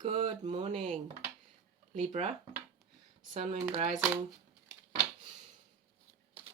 Good morning, Libra, Sun, Moon, Rising,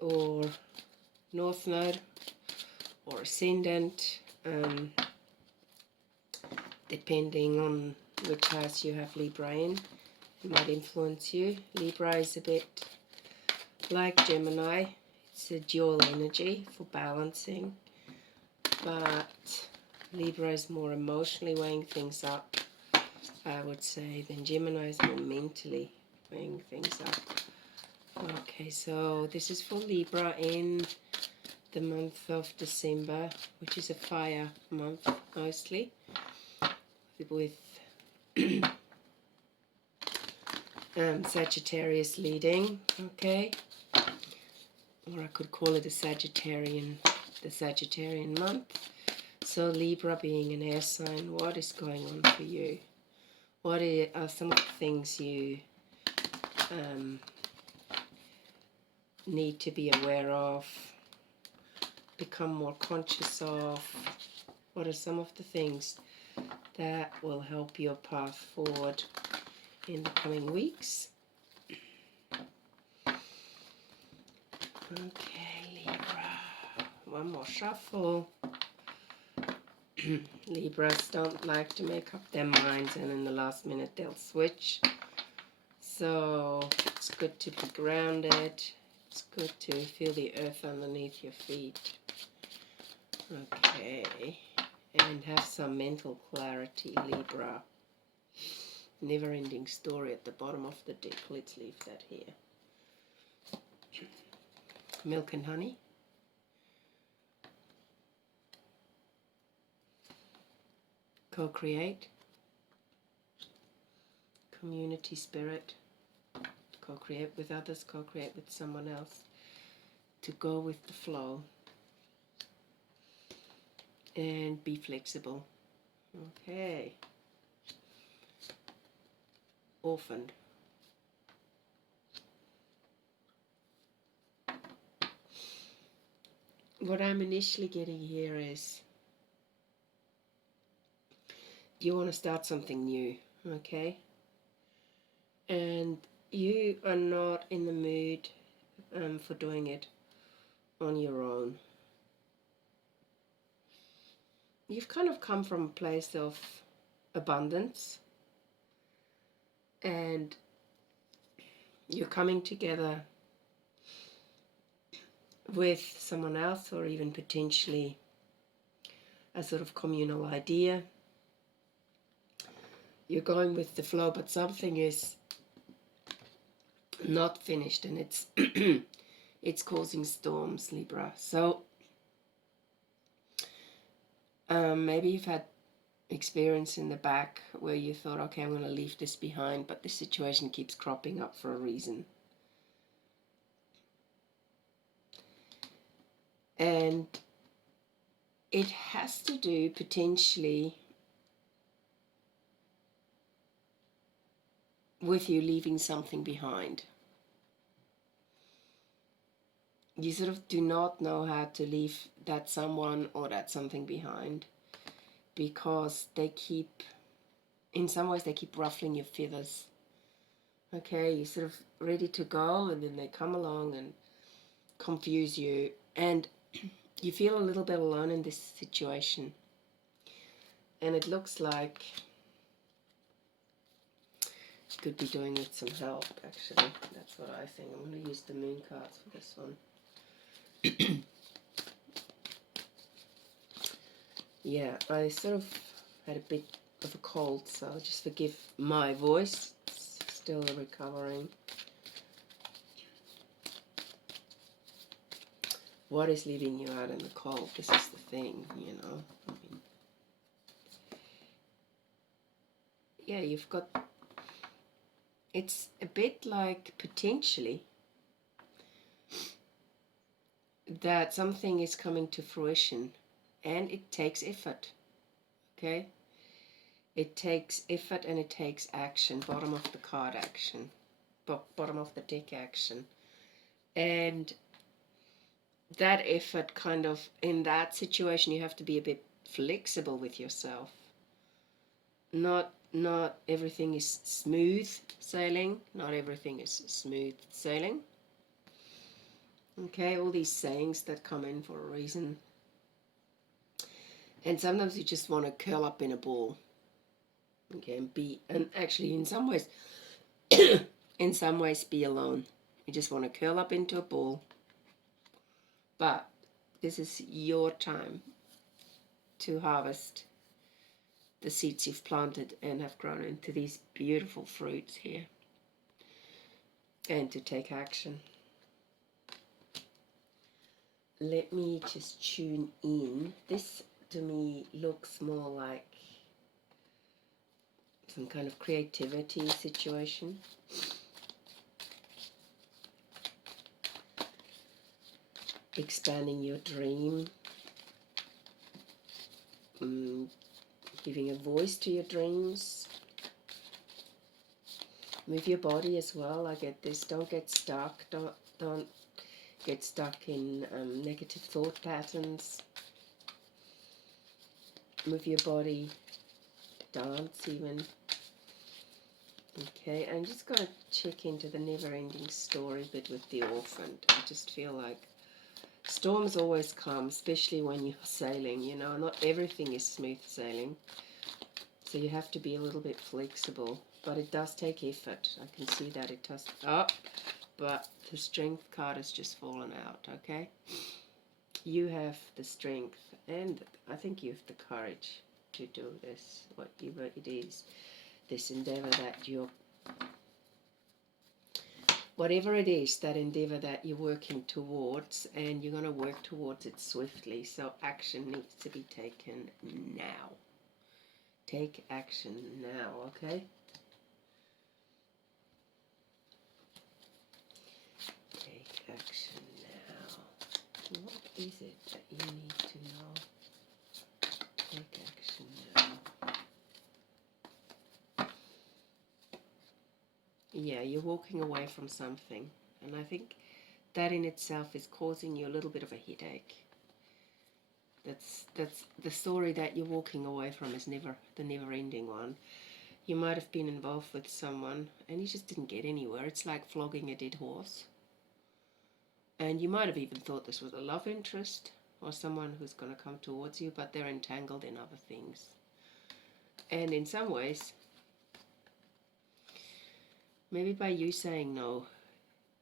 or North Node, or Ascendant, depending on which house you have Libra in. It might influence you. Libra is a bit like Gemini. It's a dual energy for balancing, but Libra is more emotionally weighing things up, I would say, than Gemini is more mentally weighing things up. Okay, so this is for Libra in the month of December, which is a fire month mostly, with Sagittarius leading, okay, or I could call it the Sagittarian month. So Libra being an air sign, what is going on for you? What are some of the things you need to be aware of, become more conscious of? What are some of the things that will help your path forward in the coming weeks? Okay, Libra. One more shuffle. Libras don't like to make up their minds, and in the last minute they'll switch. So it's good to be grounded. It's good to feel the earth underneath your feet. Okay. And have some mental clarity, Libra. Never-ending story at the bottom of the deck. Let's leave that here. Milk and honey. Co-create. Community spirit. Co-create with others, co-create with someone else. To go with the flow. And be flexible. Okay. Orphaned. What I'm initially getting here is you want to start something new, okay? And you are not in the mood for doing it on your own. You've kind of come from a place of abundance, and you're coming together with someone else, or even potentially a sort of communal idea. You're going with the flow, but something is not finished, and it's it's causing storms, Libra. So maybe you've had experience in the back where you thought, okay, I'm going to leave this behind, but the situation keeps cropping up for a reason. And it has to do potentially with you leaving something behind. You sort of do not know how to leave that someone or that something behind, because they keep, in some ways, they keep ruffling your feathers. Okay, you're sort of ready to go, and then they come along and confuse you, and you feel a little bit alone in this situation. And it looks like you could be doing with some help, actually. That's what I think. I'm going to use the moon cards for this one. Yeah, I sort of had a bit of a cold, so just forgive my voice. It's still recovering. What is leaving you out in the cold? This is the thing, you know. I mean, yeah, you've got, it's a bit like potentially that something is coming to fruition, and it takes effort, okay? It takes effort and it takes action, bottom of the card action, bottom of the deck action. And that effort kind of, in that situation, you have to be a bit flexible with yourself. Not not everything is smooth sailing. Not everything is smooth sailing. Okay, all these sayings that come in for a reason. And sometimes you just want to curl up in a ball. Okay, and actually in some ways, be alone. You just want to curl up into a ball. But this is your time to harvest the seeds you've planted and have grown into these beautiful fruits here. And to take action. Let me just tune in. This to me looks more like some kind of creativity situation. Expanding your dream. Giving a voice to your dreams. Move your body as well. I get this. Don't get stuck. Don't get stuck in negative thought patterns. Move your body. Dance even. Okay, I'm just going to check into the never-ending story bit with the orphan. I just feel like storms always come, especially when you're sailing, you know. Not everything is smooth sailing. So you have to be a little bit flexible. But it does take effort. I can see that it does. Oh, but the strength card has just fallen out, okay? You have the strength and I think you have the courage to do this, whatever it is, this endeavor that you're, whatever it is, that endeavor that you're working towards, and you're going to work towards it swiftly. So action needs to be taken now. Take action now, okay? Take action now. What is it that you need to know? Take action now. Yeah, you're walking away from something, and I think that in itself is causing you a little bit of a headache. That's the story that you're walking away from is never the never-ending one. You might have been involved with someone and you just didn't get anywhere. It's like flogging a dead horse. And you might have even thought this was a love interest or someone who's going to come towards you, but they're entangled in other things. And in some ways, maybe by you saying no,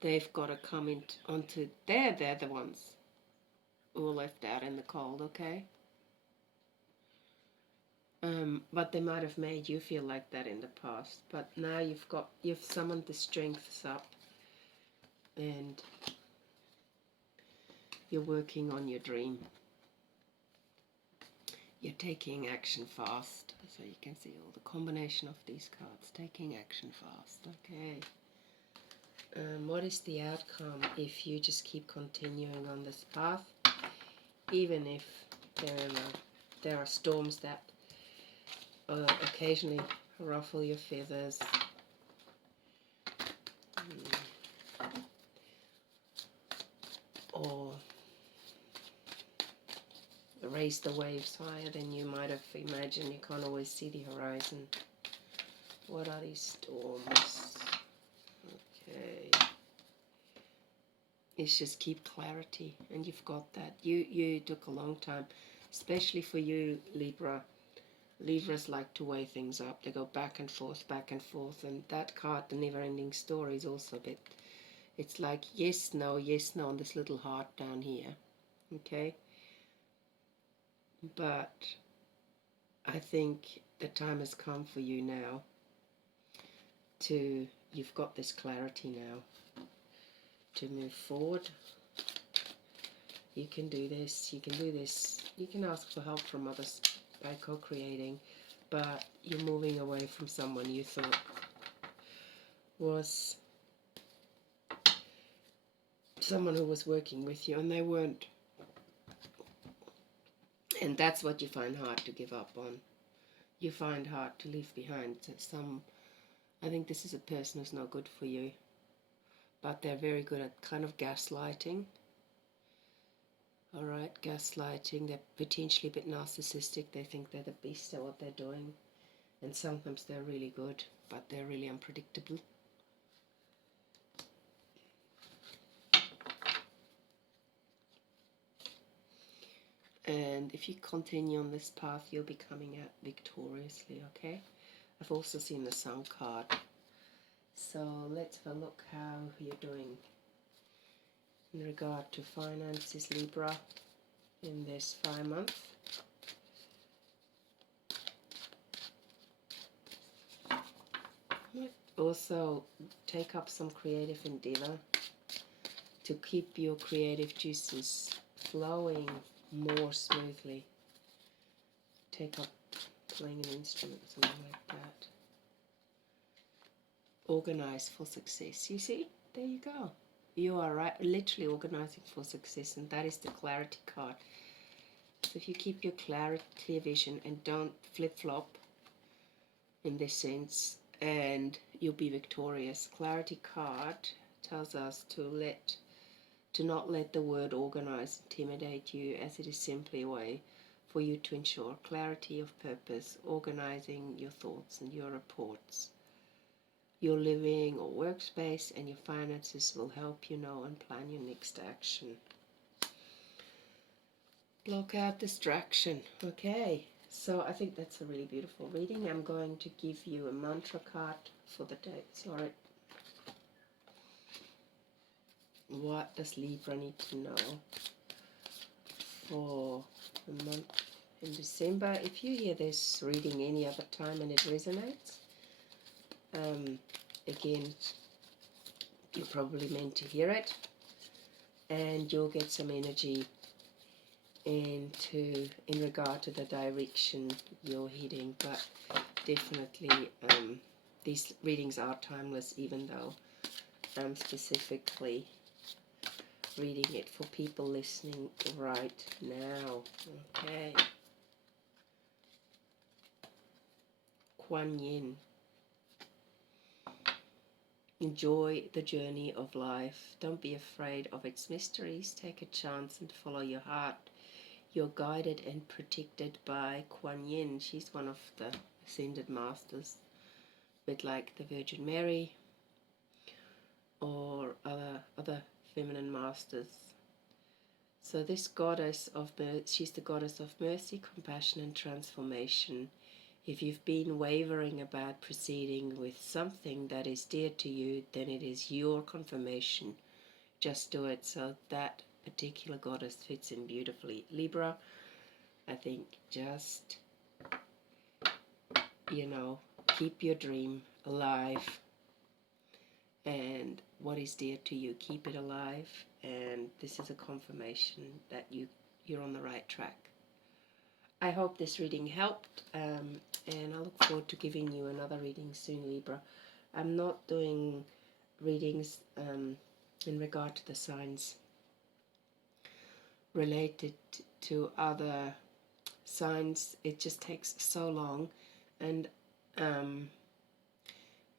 they've got to come onto, they're the ones who are left out in the cold, okay? But they might have made you feel like that in the past. But now you've summoned the strengths up, and you're working on your dream. You're taking action fast. So you can see all the combination of these cards. Taking action fast, okay. What is the outcome if you just keep continuing on this path? Even if there are storms that occasionally ruffle your feathers. Or raise the waves higher than you might have imagined. You can't always see the horizon. What are these storms? Okay. It's just keep clarity, and you've got that. You took a long time, especially for you, Libra. Libras like to weigh things up. They go back and forth, and that card, the never-ending story, is also a bit, it's like yes, no, on this little heart down here, okay? But I think the time has come for you now you've got this clarity now to move forward. You can do this, you can ask for help from others by co-creating, but you're moving away from someone you thought was someone who was working with you and they weren't. And that's what you find hard to give up on. You find hard to leave behind I think this is a person who's not good for you, but they're very good at kind of gaslighting. Alright, gaslighting. They're potentially a bit narcissistic. They think they're the best at what they're doing. and sometimes they're really good, but they're really unpredictable. And if you continue on this path, you'll be coming out victoriously, okay? I've also seen the Sun card. So let's have a look how you're doing in regard to finances, Libra, in this 5 month. Also take up some creative endeavor to keep your creative juices flowing more smoothly. Take up playing an instrument, something like that. Organize for success. You see, there you go. You are right, literally organizing for success, and that is the clarity card. So if you keep your clear vision and don't flip-flop in this sense, and you'll be victorious. Clarity card tells us to not let the word organize intimidate you, as it is simply a way for you to ensure clarity of purpose, organizing your thoughts and your reports. Your living or workspace and your finances will help you know and plan your next action. Block out distraction. Okay, so I think that's a really beautiful reading. I'm going to give you a mantra card for the day. Sorry. What does Libra need to know for the month in December? If you hear this reading any other time and it resonates, again, you're probably meant to hear it, and you'll get some energy in regard to the direction you're heading. But definitely these readings are timeless, even though I'm specifically reading it for people listening right now. Okay. Kuan Yin. Enjoy the journey of life. Don't be afraid of its mysteries. Take a chance and follow your heart. You're guided and protected by Kuan Yin. She's one of the ascended masters, a bit like the Virgin Mary or other feminine masters. So this goddess of she's the goddess of mercy, compassion, and transformation. If you've been wavering about proceeding with something that is dear to you, then it is your confirmation. Just do it. So that particular goddess fits in beautifully. Libra, I think just, keep your dream alive, and what is dear to you, keep it alive, and this is a confirmation that you're on the right track. I hope this reading helped, and I look forward to giving you another reading soon, Libra. I'm not doing readings in regard to the signs related to other signs. It just takes so long, and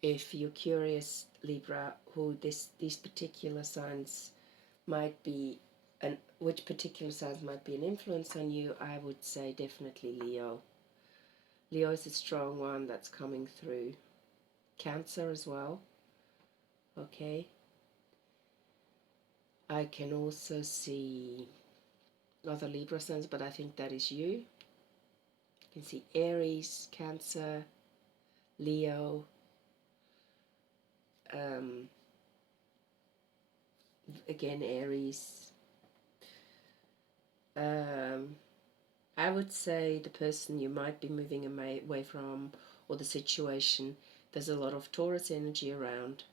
if you're curious, Libra, who these particular signs might be, and which particular signs might be an influence on you, I would say definitely Leo. Leo is a strong one that's coming through. Cancer as well. Okay. I can also see other Libra signs, but I think that is you. You can see Aries, Cancer, Leo, again Aries. I would say the person you might be moving away from, or the situation, there's a lot of Taurus energy around,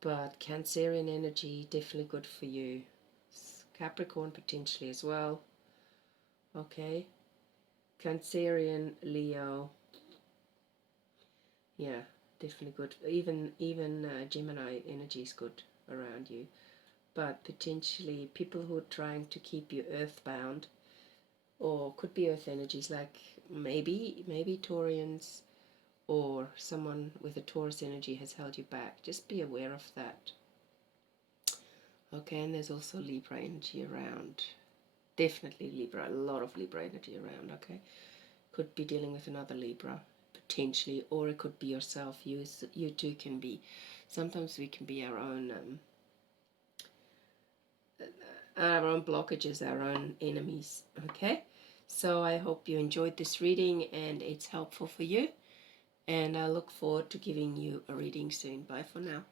but Cancerian energy definitely good for you. Capricorn potentially as well. Okay, Cancerian, Leo, yeah, definitely good. Even Gemini energy is good around you, but potentially people who are trying to keep you earthbound, or could be earth energies, like maybe Taurians, or someone with a Taurus energy has held you back. Just be aware of that. Okay, and there's also Libra energy around. Definitely Libra, a lot of Libra energy around, okay? Could be dealing with another Libra, potentially, or it could be yourself. You too can be. Sometimes we can be our own blockages, our own enemies. Okay, so I hope you enjoyed this reading and it's helpful for you, and I look forward to giving you a reading soon. Bye for now.